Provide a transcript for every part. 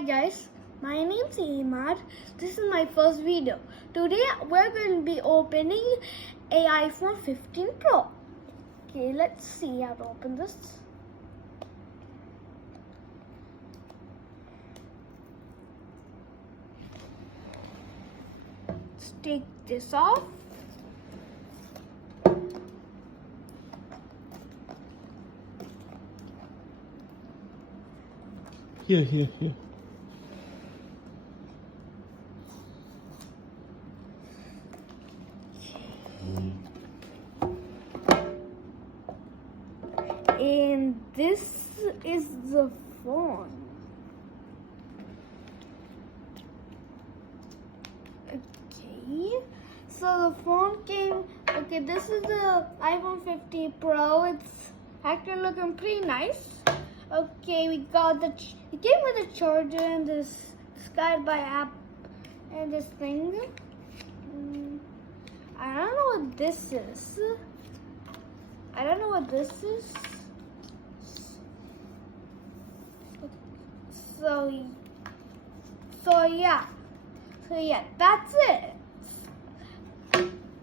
Hi guys, my name's Imad. This is my first video. Today we're going to be opening a iPhone 15 Pro. Okay, let's see how to open this. Let's take this off. Here. And this is the phone. Okay, so the phone came. Okay, this is the iPhone 15 Pro. It's actually looking pretty nice. Okay, we got it came with a charger and this Guide by app and this thing. I don't know what this is. So yeah, that's it.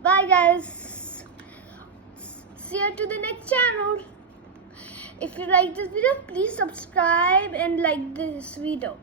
Bye guys. See you to the next channel. If you like this video, please subscribe and like this video.